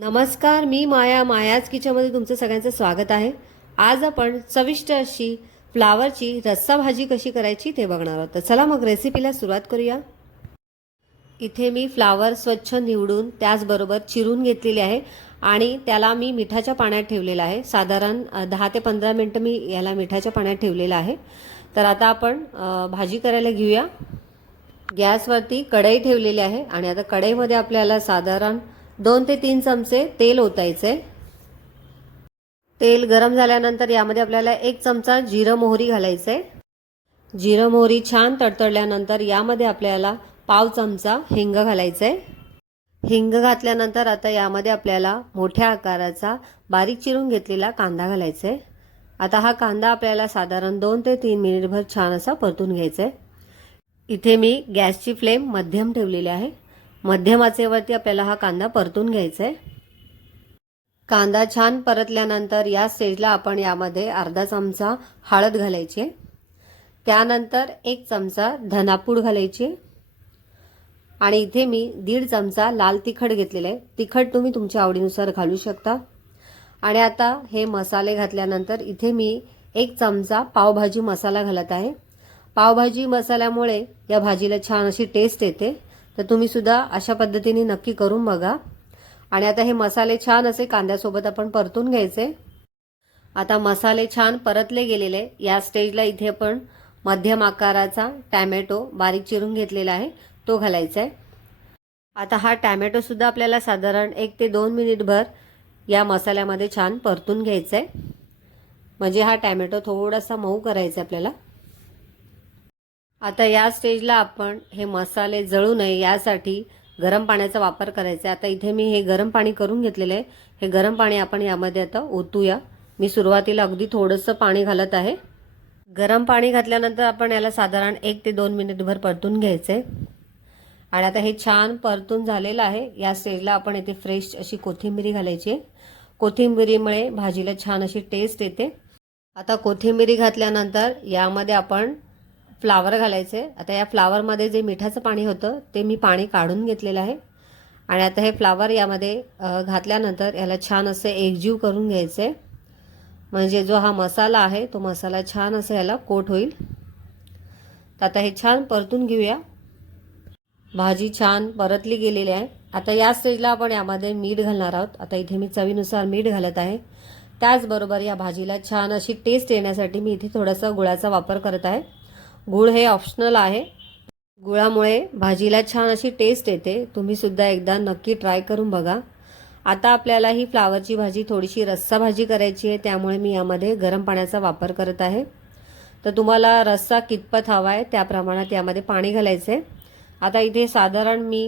नमस्कार मी माया मायाच किचनमध्ये तुमचं सगळ्यांचं स्वागत आहे. आज आपण चविष्ट अशी फ्लावरची रस्सा भाजी कशी करायची ते बघणार आहोत. तर चला मग रेसिपीला सुरुवात करूया. इथे मी फ्लावर स्वच्छ निवडून त्याचबरोबर चिरून घेतलेली आहे आणि त्याला मी मिठाच्या पाण्यात ठेवलेलं आहे. साधारण दहा ते पंधरा मिनटं मी याला मिठाच्या पाण्यात ठेवलेलं आहे. तर आता आपण भाजी करायला घेऊया. गॅसवरती कढई ठेवलेली आहे आणि आता कढईमध्ये आपल्याला साधारण दोन ते तीन चमचे तेल ओतायचे. तेल गरम झाल्यानंतर यामध्ये आपल्याला एक चमचा जिरं मोहरी घालायचंय जिरं मोहरी छान तडतडल्यानंतर यामध्ये आपल्याला पाव चमचा हिंग घालायचंय हिंग घातल्यानंतर आता यामध्ये आपल्याला मोठ्या आकाराचा बारीक चिरून घेतलेला कांदा घालायचा. आहे आता हा कांदा आपल्याला साधारण दोन ते तीन मिनिटभर छान असा परतून घ्यायचा. आहे इथे मी गॅसची फ्लेम मध्यम ठेवलेली आहे. मध्यम आचेवरती आपल्याला हा कांदा परतून घ्यायचा आहे कांदा छान परतल्यानंतर या स्टेजला आपण यामध्ये अर्धा चमचा हळद घालायची. त्यानंतर एक चमचा धनापूड घालायची. आणि इथे मी दीड चमचा लाल तिखट घेतलेलं आहे. तिखट तुम्ही तुमच्या आवडीनुसार घालू शकता. आणि आता हे मसाले घातल्यानंतर इथे मी एक चमचा पावभाजी मसाला घालत आहे. पावभाजी मसाल्यामुळे या भाजीला छान अशी टेस्ट येते. तर तुम्ही सुद्धा अशा पद्धतीने नक्की करून बघा. आणि आता हे मसाले छान असे कांद्यासोबत आपण परतून घ्यायचे. आता मसाले छान परतले गेलेले. या स्टेजला इथे आपण मध्यम आकाराचा टॅमॅटो बारीक चिरून घेतलेला आहे. तो घालायचा आहे आता हा टॅमॅटो सुद्धा आपल्याला साधारण एक ते दोन मिनिटभर या मसाल्यामध्ये छान परतून घ्यायचा आहे म्हणजे हा टॅमॅटो थोडासा मऊ करायचा आहे आपल्याला. आता या स्टेजला आपण हे मसाले जळू नये यासाठी गरम पाण्याचा वापर करायचा आहे. आता इथे मी हे गरम पाणी करून घेतलेलं आहे. हे गरम पाणी आपण यामध्ये आता ओतूया. मी सुरुवातीला अगदी थोडंसं पाणी घालत आहे. गरम पाणी घातल्यानंतर आपण याला साधारण एक ते दोन मिनिटभर परतून घ्यायचं आहे आणि आता हे छान परतून झालेलं आहे. या स्टेजला आपण इथे फ्रेश अशी कोथिंबिरी घालायची आहे. कोथिंबिरीमुळे भाजीला छान अशी टेस्ट येते. आता कोथिंबिरी घातल्यानंतर यामध्ये आपण फ्लावर घालायचे. आता या फ्लावरमध्ये जे मिठाचं पाणी होतं ते मी पाणी काढून घेतलेलं आहे. आणि आता हे फ्लावर यामध्ये घातल्यानंतर याला छान असे एकजीव करून घ्यायचे. म्हणजे जो हा मसाला आहे तो मसाला छान असं याला कोट होईल. तर आता हे छान परतून घेऊया. भाजी छान परतली गेलेली आहे. आता या स्टेजला आपण यामध्ये मीठ घालणार आहोत. आता इथे मी चवीनुसार मीठ घालत आहे. त्याचबरोबर या भाजीला छान अशी टेस्ट येण्यासाठी मी इथे थोडासा गुळाचा वापर करत आहे. गुळ हे ऑप्शनल आहे. गुळामुळे भाजीला छान अशी टेस्ट येते. तुम्ही सुद्धा एकदा नक्की ट्राय करून बघा. आता आपल्याला ही फ्लावरची भाजी थोडीशी रस्सा भाजी करायची आहे. त्यामुळे मी यामध्ये गरम पाण्याचा वापर करत आहे. तर तुम्हाला रस्सा कितपत हवा आहे त्या प्रमाणात यामध्ये पाणी घालायचं आहे आता इथे साधारण मी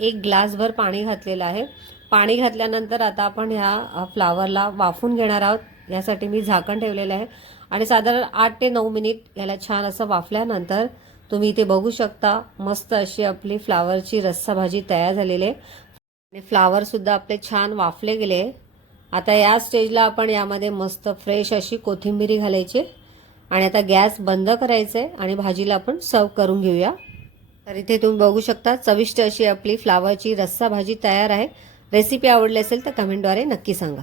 एक ग्लासभर पाणी घातलेलं आहे. पाणी घातल्यानंतर आता आपण ह्या फ्लावरला वाफून घेणार आहोत. यासाठी मी झाकण ठेवलेलं आहे. आणि साधारण आठ ते नऊ मिनिट याला छान असं वाफल्यानंतर तुम्ही इथे बघू शकता मस्त अशी आपली फ्लावरची रस्सा भाजी तयार झालेली आहे. आणि फ्लावरसुद्धा आपले छान वाफले गेले आता या स्टेजला आपण यामध्ये मस्त फ्रेश अशी कोथिंबिरी घालायची आणि आता गॅस बंद करायचे आणि भाजीला आपण सर्व करून घेऊया. तर इथे तुम्ही बघू शकता चविष्ट अशी आपली फ्लावरची रस्सा भाजी तयार आहे. रेसिपी आवडली असेल तर कमेंटद्वारे नक्की सांगा.